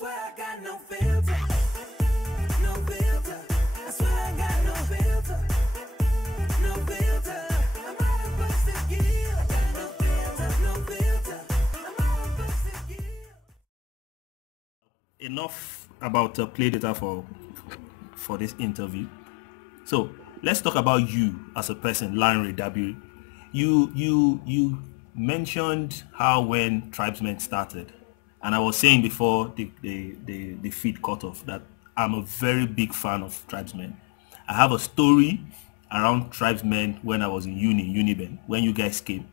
Swear I got no filter, no filter. I swear I got no filter, no filter. I'm out of books to give. I got no filter, no filter. I'm out of books to give. Enough about play data for this interview. So let's talk about you as a person, Lanre W. You mentioned how when Trybesmen started, and I was saying before the feed cut off that I'm a very big fan of Trybesmen. I have a story around Trybesmen when I was in Uniben, when you guys came.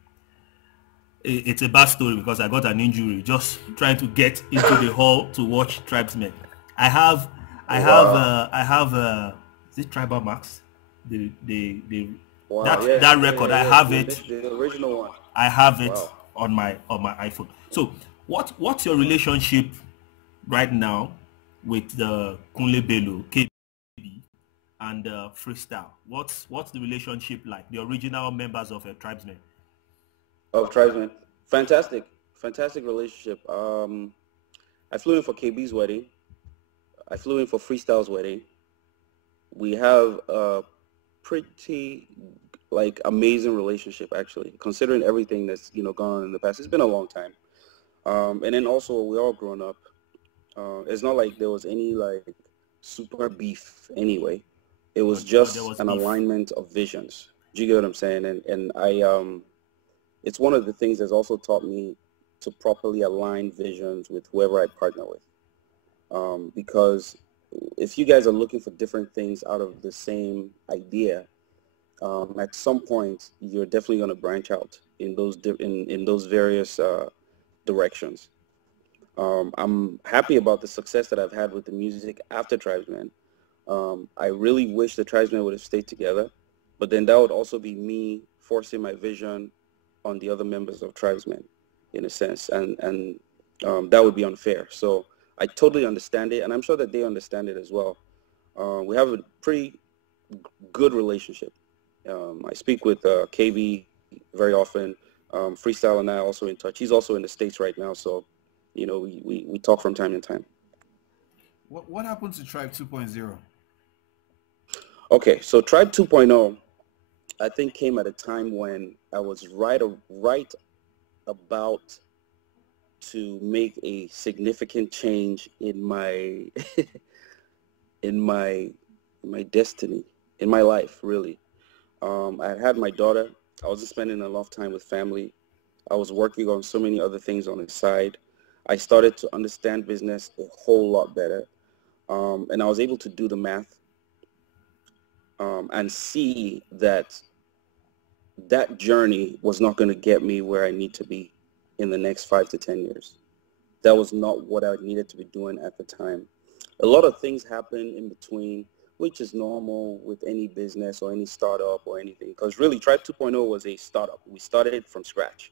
It's a bad story because I got an injury just trying to get into the hall to watch Trybesmen. I have is it Tribal Max? Wow, that record. I have it. The original one. I have it Wow. on my iPhone. So what's your relationship right now with the Kunle Bello, KB, and Freestyle? What's the relationship like? The original members of Trybesmen. Of Trybesmen. Fantastic relationship. I flew in for KB's wedding. I flew in for Freestyle's wedding. We have a pretty amazing relationship, actually, considering everything that's gone on in the past. It's been a long time. And then also we all grown up. It's not like there was any super beef anyway. It was just an alignment of visions. Do you get what I'm saying? And I it's one of the things that's also taught me to properly align visions with whoever I partner with. Because if you guys are looking for different things out of the same idea, at some point you're definitely going to branch out in those various directions. I'm happy about the success that I've had with the music after Trybesmen. I really wish the Trybesmen would have stayed together, but then that would also be me forcing my vision on the other members of Trybesmen, in a sense, and that would be unfair. So I totally understand it, and I'm sure that they understand it as well. We have a pretty good relationship. I speak with KB very often. Freestyle and I are also in touch. He's also in the States right now, so we talk from time to time. What happened to Trybe 2.0? Okay, so Trybe 2.0, I think, came at a time when I was right about to make a significant change in my in my destiny, in my life, really. I had my daughter. I wasn't spending enough time with family. I was working on so many other things on the side. I started to understand business a whole lot better, and I was able to do the math and see that journey was not going to get me where I need to be in the next 5 to 10 years. That was not what I needed to be doing at the time. A lot of things happen in between, which is normal with any business or any startup or anything, because really Trybe 2.0 was a startup. We started it from scratch,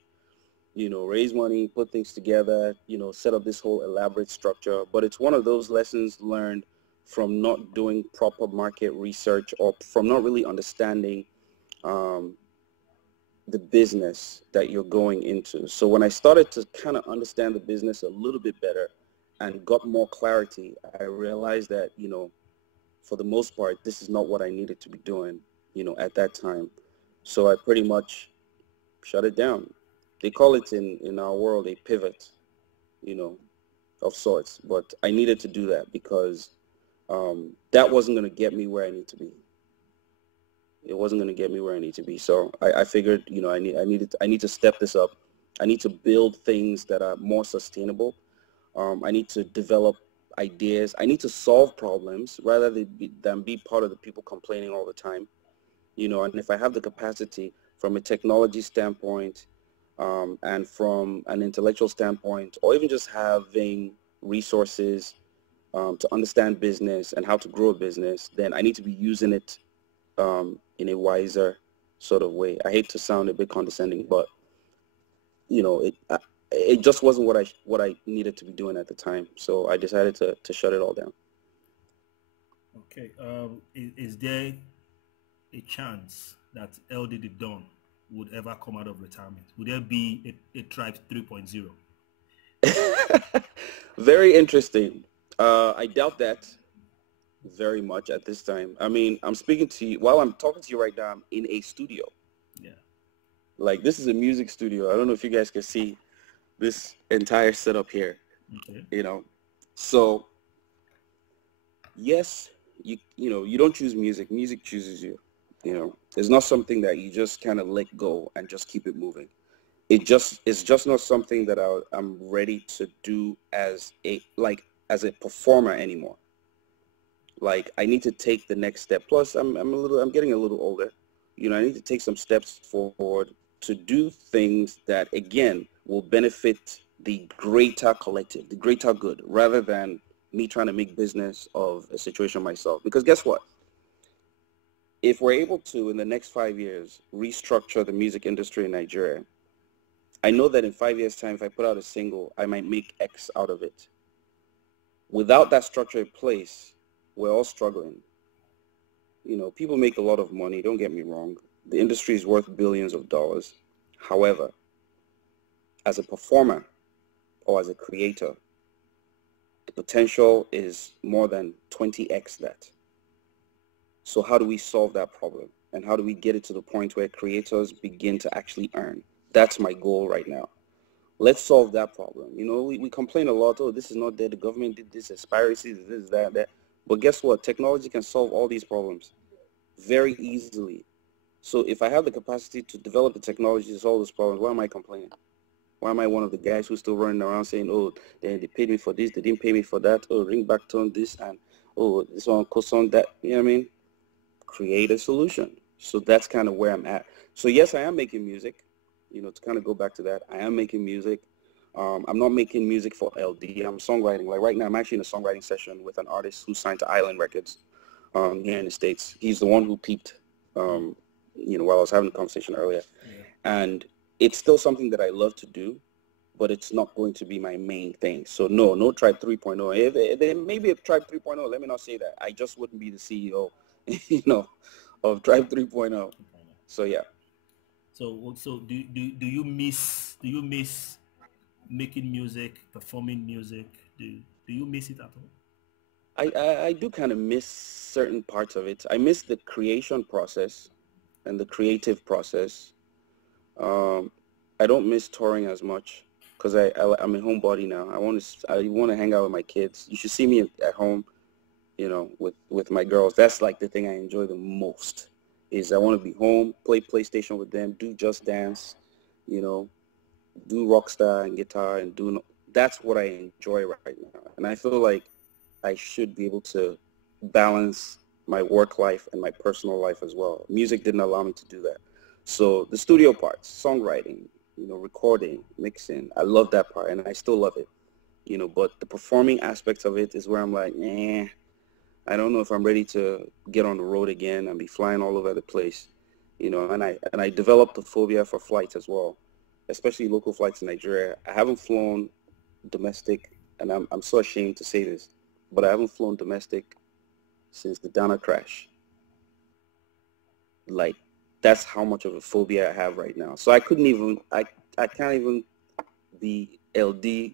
raise money, put things together, set up this whole elaborate structure. But it's one of those lessons learned from not doing proper market research or from not really understanding the business that you're going into. So when I started to kind of understand the business a little bit better and got more clarity, I realized that, for the most part, this is not what I needed to be doing, at that time. So I pretty much shut it down. They call it in our world a pivot, of sorts. But I needed to do that because that wasn't going to get me where I need to be. It wasn't going to get me where I need to be. So I figured, I need to step this up. I need to build things that are more sustainable. I need to develop ideas. I need to solve problems rather than be part of the people complaining all the time. And if I have the capacity from a technology standpoint and from an intellectual standpoint, or even just having resources to understand business and how to grow a business, then I need to be using it in a wiser sort of way. I hate to sound a bit condescending, but it just wasn't what I needed to be doing at the time. So I decided to shut it all down. Okay. Is there a chance that eLDee the Don would ever come out of retirement? Would there be a Trybe 3.0? Very interesting. I doubt that very much at this time. I mean, I'm speaking to you while I'm talking to you right now. I'm in a studio. Yeah. Like this is a music studio. I don't know if you guys can see this entire setup here. Okay. You know, so yes, you don't choose music. Music chooses you. You know, it's not something that you just kind of let go and just keep it moving. It's just not something that I'm ready to do as a performer anymore. Like I need to take the next step. Plus, I'm getting a little older. You know, I need to take some steps forward to do things that again will benefit the greater collective, the greater good, rather than me trying to make business of a situation myself. Because guess what? If we're able to in the next 5 years restructure the music industry in Nigeria, I know that in 5 years' time, if I put out a single, I might make X out of it. Without that structure in place, we're all struggling. You know, people make a lot of money, don't get me wrong. The industry is worth billions of dollars. However, as a performer or as a creator, the potential is more than 20x that. So how do we solve that problem? And how do we get it to the point where creators begin to actually earn? That's my goal right now. Let's solve that problem. You know, we complain a lot, oh, this is not there, the government did this, aspiracy, this, that. But guess what? Technology can solve all these problems very easily. So if I have the capacity to develop the technology to solve those problems, why am I complaining? Why am I one of the guys who's still running around saying, oh, they paid me for this, they didn't pay me for that, oh, ring back tone this, and oh, this one costs on that, you know what I mean? Create a solution. So that's kind of where I'm at. So yes, I am making music. You know, to kind of go back to that, I am making music. I'm not making music for LD. I'm songwriting. Like right now, I'm actually in a songwriting session with an artist who's signed to Island Records here in the States. He's the one who peeped, while I was having the conversation earlier. Yeah. And it's still something that I love to do, but it's not going to be my main thing. So no Trybe 3.0. If there may be a Trybe 3.0, let me not say that. I just wouldn't be the CEO, of Trybe 3.0. So yeah. So do you miss making music, performing music? Do you miss it at all? I do kind of miss certain parts of it. I miss the creation process and the creative process. I don't miss touring as much because I'm a homebody now. I want to hang out with my kids. You should see me at home, with my girls. That's like the thing I enjoy the most. Is I want to be home, play PlayStation with them, do Just Dance, do Rockstar and guitar and that's what I enjoy right now. And I feel like I should be able to balance my work life and my personal life as well. Music didn't allow me to do that. So the studio parts, songwriting, recording, mixing, I love that part and I still love it. But the performing aspects of it is where I'm like, I don't know if I'm ready to get on the road again and be flying all over the place. And I developed a phobia for flights as well, especially local flights in Nigeria. I haven't flown domestic, and I'm so ashamed to say this, but I haven't flown domestic since the Dana crash. Like, that's how much of a phobia I have right now. So I can't even be LD.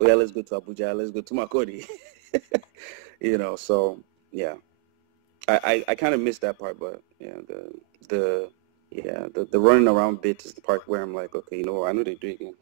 Oh yeah, let's go to Abuja, let's go to Makodi. So yeah, I kind of miss that part, but yeah, the running around bit is the part where I'm like, okay, I know they do it again.